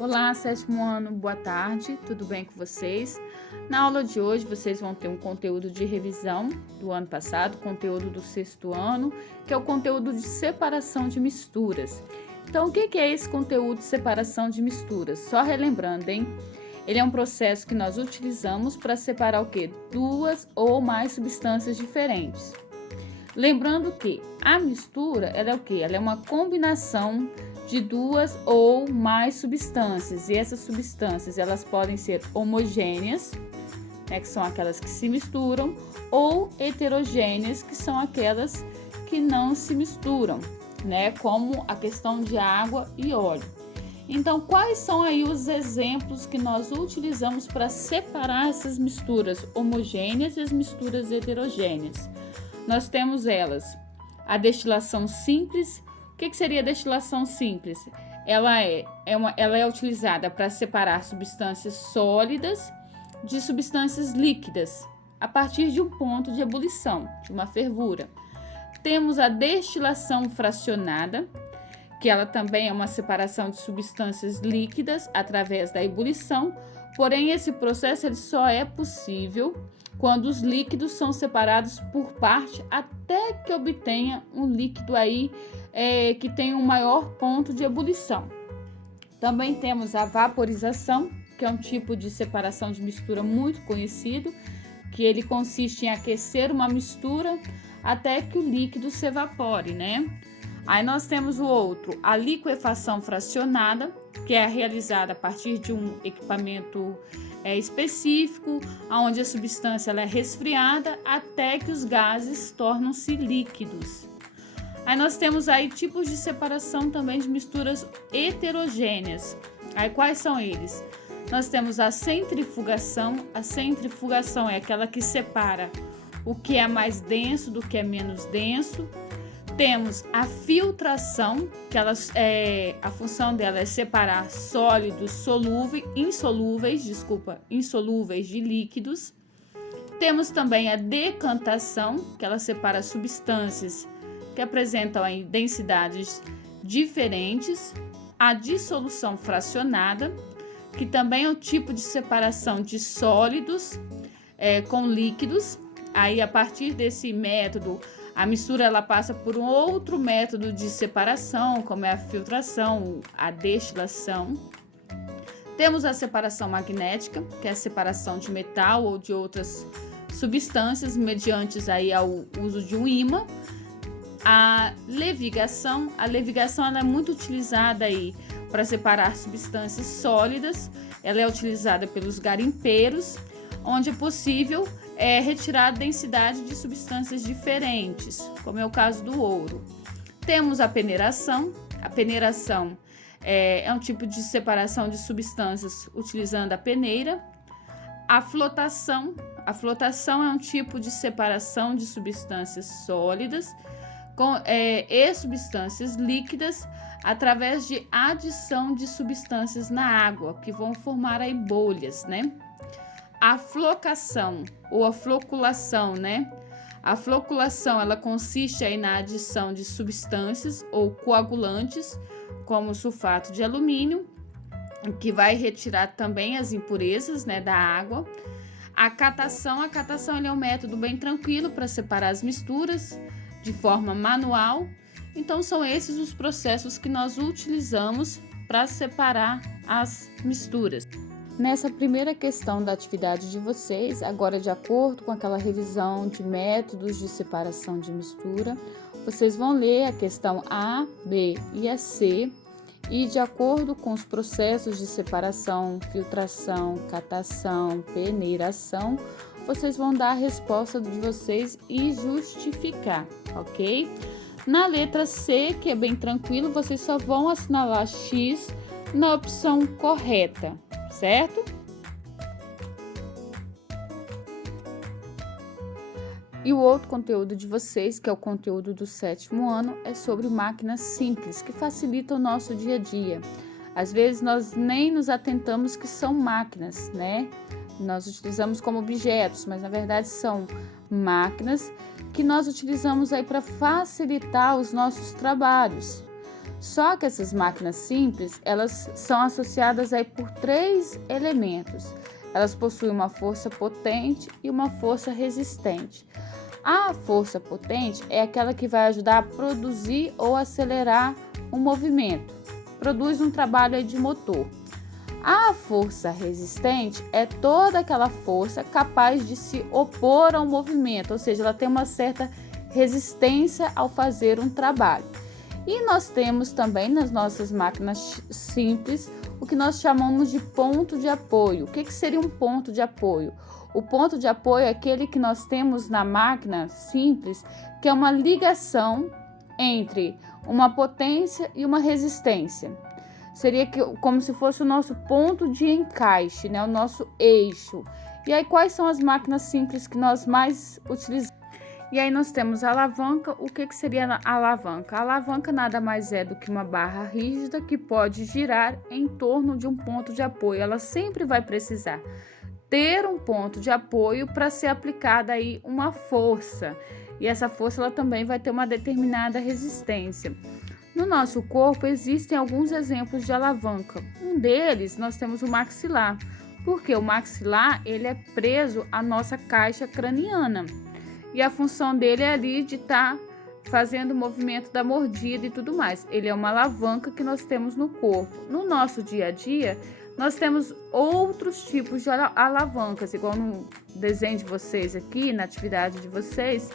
Olá, sétimo ano, boa tarde, tudo bem com vocês? Na aula de hoje vocês vão ter um conteúdo de revisão do ano passado, conteúdo do sexto ano, que é o conteúdo de separação de misturas. Então, o que é esse conteúdo de separação de misturas? Só relembrando, hein? Ele é um processo que nós utilizamos para separar o quê? Duas ou mais substâncias diferentes. Lembrando que a mistura, ela é o quê? Ela é uma combinação de duas ou mais substâncias, e essas substâncias elas podem ser homogêneas, né, que são aquelas que se misturam, ou heterogêneas, que são aquelas que não se misturam, né, como a questão de água e óleo. Então, quais são aí os exemplos que nós utilizamos para separar essas misturas homogêneas e as misturas heterogêneas? Nós temos elas, a destilação simples. O que seria a destilação simples? Ela é utilizada para separar substâncias sólidas de substâncias líquidas, a partir de um ponto de ebulição, de uma fervura. Temos a destilação fracionada, que ela também é uma separação de substâncias líquidas através da ebulição, porém esse processo ele só é possível quando os líquidos são separados por parte até que obtenha um líquido aí que tem um maior ponto de ebulição. Também temos a vaporização, que é um tipo de separação de mistura muito conhecido, que ele consiste em aquecer uma mistura até que o líquido se evapore, né? Aí nós temos o outro, a liquefação fracionada, que é realizada a partir de um equipamento específico, onde a substância ela é resfriada até que os gases tornam-se líquidos. Aí nós temos aí tipos de separação também de misturas heterogêneas. Aí quais são eles? Nós temos a centrifugação. A centrifugação é aquela que separa o que é mais denso do que é menos denso. Temos a filtração, que a função dela é separar sólidos insolúveis de líquidos. Temos também a decantação, que ela separa substâncias que apresentam aí densidades diferentes. A dissolução fracionada, que também é um tipo de separação de sólidos com líquidos. Aí, a partir desse método, a mistura ela passa por um outro método de separação, como é a filtração, a destilação. Temos a separação magnética, que é a separação de metal ou de outras substâncias mediante aí ao uso de um ímã. A levigação ela é muito utilizada aí para separar substâncias sólidas. Ela é utilizada pelos garimpeiros, onde é possível retirar a densidade de substâncias diferentes, como é o caso do ouro. Temos a peneiração. A peneiração é um tipo de separação de substâncias utilizando a peneira. A flotação é um tipo de separação de substâncias sólidas e substâncias líquidas através de adição de substâncias na água, que vão formar aí bolhas, né? A flocação ou a floculação, né? A floculação, ela consiste aí na adição de substâncias ou coagulantes, como o sulfato de alumínio, que vai retirar também as impurezas, né, da água. A catação ele é um método bem tranquilo para separar as misturas de forma manual. Então, são esses os processos que nós utilizamos para separar as misturas. Nessa primeira questão da atividade de vocês, agora de acordo com aquela revisão de métodos de separação de mistura, vocês vão ler a questão A, B e a C e de acordo com os processos de separação, filtração, catação, peneiração, vocês vão dar a resposta de vocês e justificar, ok? Na letra C, que é bem tranquilo, vocês só vão assinalar X na opção correta, certo? E o outro conteúdo de vocês, que é o conteúdo do sétimo ano, é sobre máquinas simples, que facilitam o nosso dia a dia. Às vezes nós nem nos atentamos que são máquinas, né? Nós utilizamos como objetos, mas na verdade são máquinas que nós utilizamos aí para facilitar os nossos trabalhos. Só que essas máquinas simples, elas são associadas aí por 3 elementos. Elas possuem uma força potente e uma força resistente. A força potente é aquela que vai ajudar a produzir ou acelerar um movimento, produz um trabalho aí de motor. A força resistente é toda aquela força capaz de se opor ao movimento, ou seja, ela tem uma certa resistência ao fazer um trabalho. E nós temos também nas nossas máquinas simples o que nós chamamos de ponto de apoio. O que seria um ponto de apoio? O ponto de apoio é aquele que nós temos na máquina simples, que é uma ligação entre uma potência e uma resistência. Seria como se fosse o nosso ponto de encaixe, né? O nosso eixo. E aí, quais são as máquinas simples que nós mais utilizamos? E aí nós temos a alavanca. O que seria a alavanca? A alavanca nada mais é do que uma barra rígida que pode girar em torno de um ponto de apoio. Ela sempre vai precisar ter um ponto de apoio para ser aplicada aí uma força. E essa força ela também vai ter uma determinada resistência. No nosso corpo existem alguns exemplos de alavanca. Um deles nós temos o maxilar, porque o maxilar ele é preso à nossa caixa craniana. E a função dele é ali de estar fazendo o movimento da mordida e tudo mais. Ele é uma alavanca que nós temos no corpo. No nosso dia a dia, nós temos outros tipos de alavancas, igual no desenho de vocês aqui, na atividade de vocês,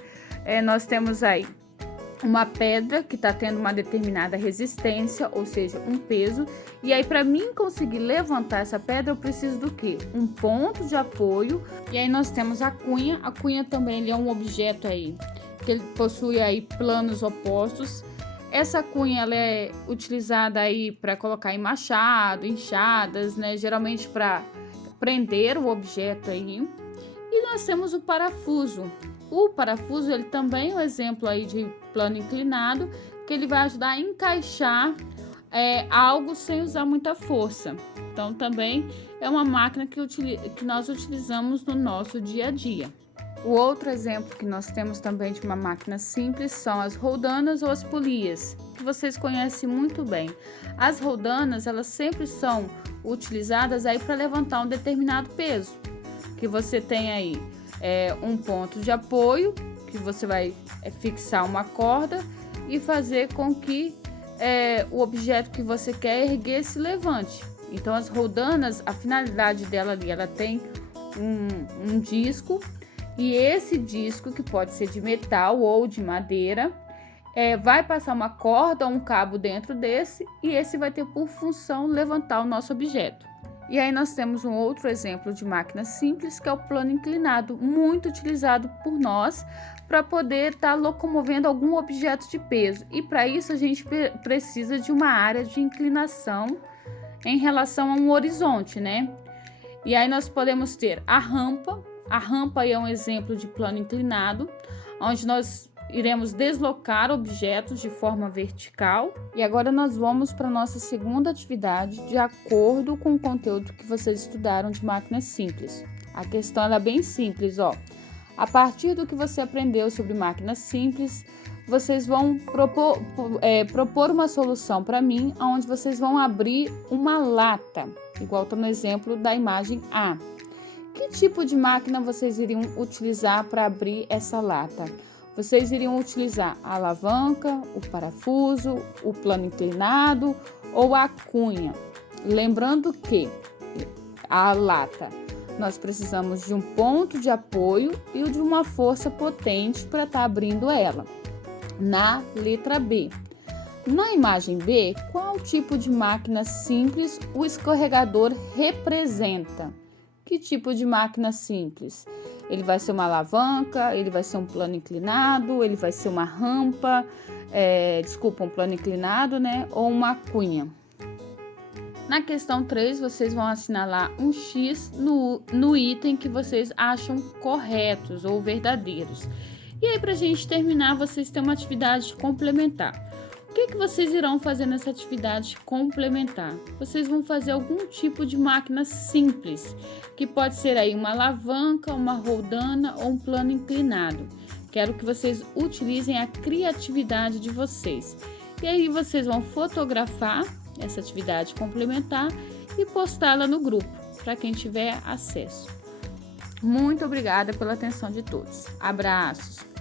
nós temos aí uma pedra que está tendo uma determinada resistência, ou seja, um peso. E aí, para mim conseguir levantar essa pedra, eu preciso do quê? Um ponto de apoio. E aí nós temos a cunha. A cunha também ele é um objeto aí que ele possui aí planos opostos. Essa cunha ela é utilizada aí para colocar em machado, enxadas, né? Geralmente para prender o objeto aí. E nós temos o parafuso. O parafuso ele também é um exemplo aí de plano inclinado, que ele vai ajudar a encaixar algo sem usar muita força. Então também é uma máquina que nós utilizamos no nosso dia a dia. O outro exemplo que nós temos também de uma máquina simples são as roldanas ou as polias, que vocês conhecem muito bem. As roldanas elas sempre são utilizadas aí para levantar um determinado peso, que você tem aí um ponto de apoio, que você vai fixar uma corda e fazer com que o objeto que você quer erguer se levante. Então as roldanas, a finalidade dela ali, ela tem um disco, e esse disco, que pode ser de metal ou de madeira, vai passar uma corda ou um cabo dentro desse, e esse vai ter por função levantar o nosso objeto. E aí nós temos um outro exemplo de máquina simples, que é o plano inclinado, muito utilizado por nós para poder estar locomovendo algum objeto de peso. E para isso a gente precisa de uma área de inclinação em relação a um horizonte, né? E aí nós podemos ter a rampa. A rampa é um exemplo de plano inclinado, onde nós iremos deslocar objetos de forma vertical. E agora nós vamos para a nossa segunda atividade, de acordo com o conteúdo que vocês estudaram de máquinas simples. A questão é bem simples, ó. A partir do que você aprendeu sobre máquinas simples, vocês vão propor uma solução para mim, onde vocês vão abrir uma lata, igual está no exemplo da imagem A. Que tipo de máquina vocês iriam utilizar para abrir essa lata? Vocês iriam utilizar a alavanca, o parafuso, o plano inclinado ou a cunha? Lembrando que a lata, nós precisamos de um ponto de apoio e de uma força potente para estar abrindo ela. Na letra B. Na imagem B, qual tipo de máquina simples o escorregador representa? Que tipo de máquina simples? Ele vai ser uma alavanca, ele vai ser um plano inclinado, ele vai ser uma rampa, um plano inclinado, né? Ou uma cunha. Na questão 3, vocês vão assinalar um X no item que vocês acham corretos ou verdadeiros. E aí, para a gente terminar, vocês têm uma atividade complementar. O que vocês irão fazer nessa atividade complementar? Vocês vão fazer algum tipo de máquina simples, que pode ser aí uma alavanca, uma roldana ou um plano inclinado. Quero que vocês utilizem a criatividade de vocês. E aí vocês vão fotografar essa atividade complementar e postá-la no grupo, para quem tiver acesso. Muito obrigada pela atenção de todos. Abraços!